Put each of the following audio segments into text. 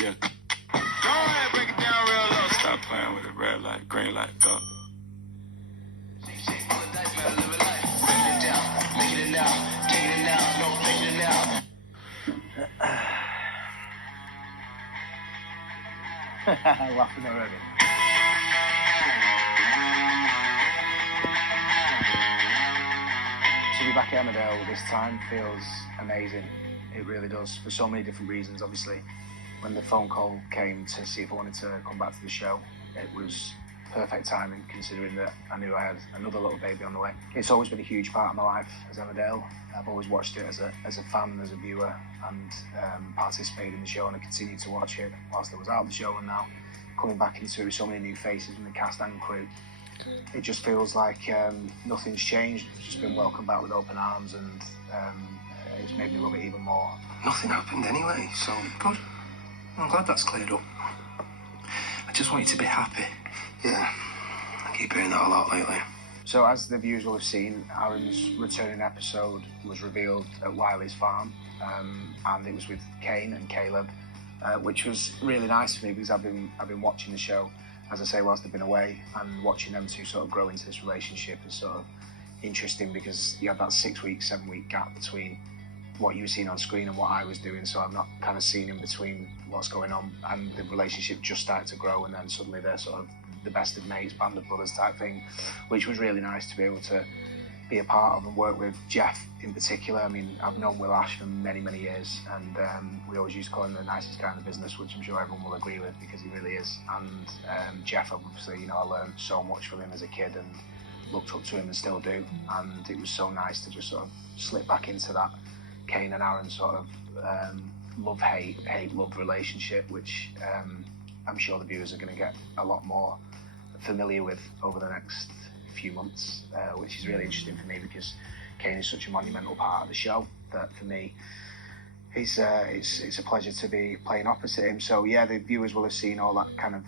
Yeah. Go ahead, break it down real low. Stop playing with it. Red light, green light, go. Laughing already. To be back at Emmerdale this time feels amazing. It really does, for so many different reasons. Obviously, when the phone call came to see if I wanted to come back to the show, it was perfect timing, considering that I knew I had another little baby on the way. It's always been a huge part of my life as Emmerdale. I've always watched it as a fan, as a viewer, and participated in the show, and I continued to watch it whilst I was out of the show, and now coming back into it with so many new faces in the cast and crew. It just feels like nothing's changed. It's just been welcomed back with open arms, and it's made me love it even more. Nothing happened anyway, so good. I'm glad that's cleared up. I just want you to be happy. Yeah, I keep hearing that a lot lately. So as the viewers will have seen, Aaron's returning episode was revealed at Wiley's farm, and it was with Kane and Caleb, which was really nice for me because I've been watching the show, as I say, whilst they've been away, and watching them two sort of grow into this relationship is sort of interesting because you have that 6-week, 7-week gap between what you were seeing on screen and what I was doing, so I'm not kind of seeing in between what's going on, and the relationship just started to grow, and then suddenly they're sort of the best of mates, band of brothers type thing, which was really nice to be able to be a part of and work with Jeff in particular. I mean, I've known Will Ash for many, many years, and we always used to call him the nicest guy in the business, which I'm sure everyone will agree with because he really is. And Jeff, obviously, I learned so much from him as a kid and looked up to him and still do, and it was so nice to just sort of slip back into that Kane and Aaron sort of love-hate, hate-love relationship, which I'm sure the viewers are going to get a lot more familiar with over the next few months, which is really interesting for me because Kane is such a monumental part of the show that for me it's a pleasure to be playing opposite him. So yeah, the viewers will have seen all that kind of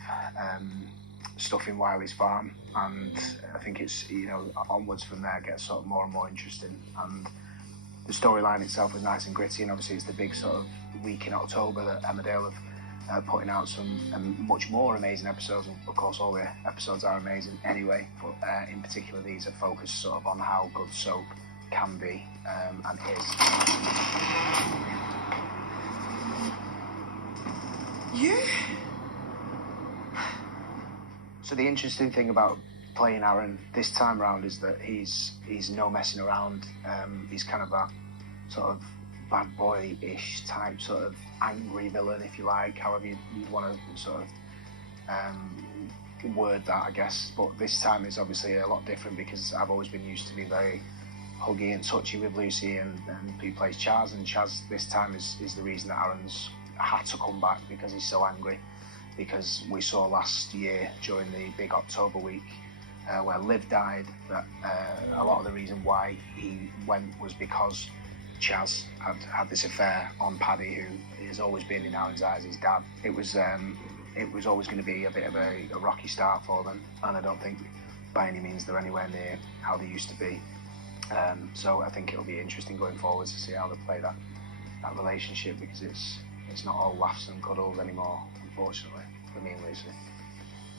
stuff in Wiley's farm, and I think it's onwards from there gets sort of more and more interesting, and the storyline itself was nice and gritty, and obviously it's the big sort of week in October that Emmerdale have putting out some much more amazing episodes. Of course, all the episodes are amazing anyway, but in particular these are focused sort of on how good soap can be and is. Yeah. So the interesting thing about playing Aaron this time around is that he's no messing around. He's kind of that sort of bad boy-ish type, sort of angry villain, if you like, however you'd want to sort of word that, I guess. But this time is obviously a lot different because I've always been used to be very huggy and touchy with Lucy, and who plays Chaz, and Chaz this time is the reason that Aaron's had to come back because he's so angry, because we saw last year during the big October week where Liv died that a lot of the reason why he went was because Chaz had this affair on Paddy, who has always been in Aaron's eyes his dad. It was always going to be a bit of a rocky start for them, and I don't think by any means they're anywhere near how they used to be. So I think it'll be interesting going forward to see how they play that relationship, because it's not all laughs and cuddles anymore, unfortunately, for me and Lucy.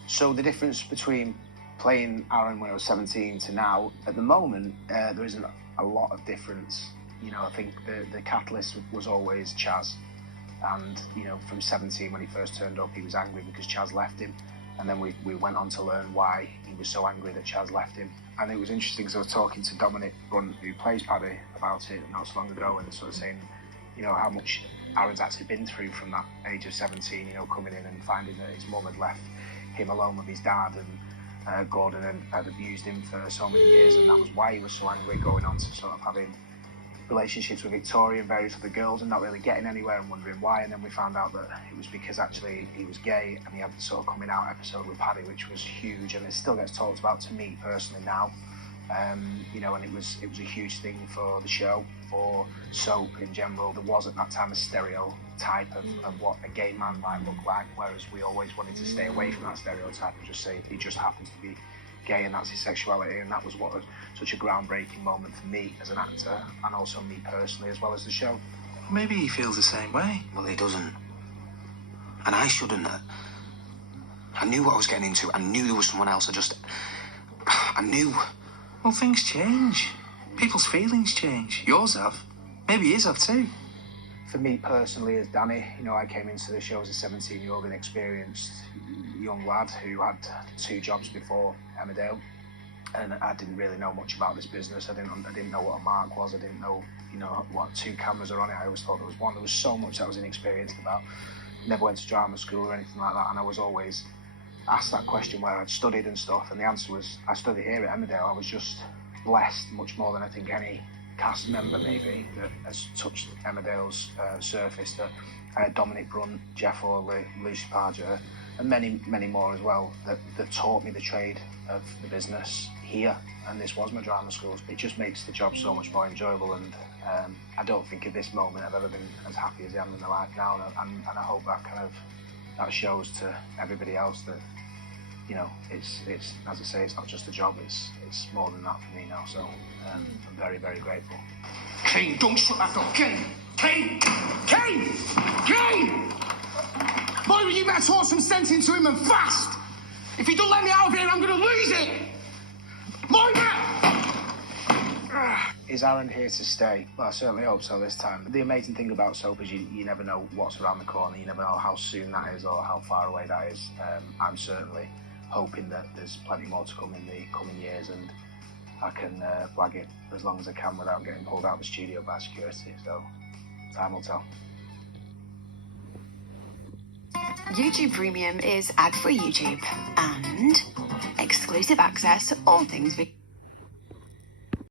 So the difference between playing Aaron when I was 17 to now, at the moment, there isn't a lot of difference. I think the catalyst was always Chaz, and from 17 when he first turned up, he was angry because Chaz left him, and then we went on to learn why he was so angry that Chaz left him. And it was interesting because I was talking to Dominic Brunt, who plays Paddy, about it not so long ago, and sort of saying how much Aaron's actually been through from that age of 17, coming in and finding that his mum had left him alone with his dad, and Gordon had abused him for so many years, and that was why he was so angry, going on to sort of having relationships with Victoria and various other girls and not really getting anywhere and wondering why. And then we found out that it was because actually he was gay, and he had the sort of coming out episode with Paddy, which was huge, and it still gets talked about to me personally now. And it was a huge thing for the show, for soap in general. There was at that time a stereotype of what a gay man might look like, whereas we always wanted to stay away from that stereotype and just say he just happens to be gay and that's his sexuality. And that was what was such a groundbreaking moment for me as an actor, and also me personally, as well as the show. Maybe he feels the same way. Well, he doesn't. And I shouldn't have. I knew what I was getting into. I knew there was someone else. I knew. Well, things change. People's feelings change. Yours have. Maybe his have too. For me personally, as Danny, you know, I came into the show as a 17-year-old inexperienced young lad who had 2 jobs before Emmerdale, and I didn't really know much about this business. I didn't know what a mark was. I didn't know, you know, what 2 cameras are on it. I always thought there was one. There was so much that I was inexperienced about. Never went to drama school or anything like that, and I was always asked that question where I'd studied and stuff, and the answer was I studied here at Emmerdale. I was just blessed much more than I think any cast member maybe that has touched Emmerdale's surface. That I had Dominic Brunt, Jeff Orley, Lucy Parger, and many more as well that taught me the trade of the business here, and this was my drama school. It just makes the job so much more enjoyable, and I don't think at this moment I've ever been as happy as I am in my life now, and I hope that shows to everybody else that, you know, it's as I say, it's not just a job, it's more than that for me now, so I'm very, very grateful. Kane, don't shut that door. Kane! Kane! Kane! Kane! Boy, you better talk some sense into him and fast! If he don't let me out of here, I'm going to lose it! Moira! Is Aaron here to stay? Well, I certainly hope so this time. The amazing thing about soap is you never know what's around the corner. You never know how soon that is or how far away that is. I'm certainly hoping that there's plenty more to come in the coming years, and I can flag it as long as I can without getting pulled out of the studio by security. So time will tell. YouTube Premium is ad-free YouTube and exclusive access to all things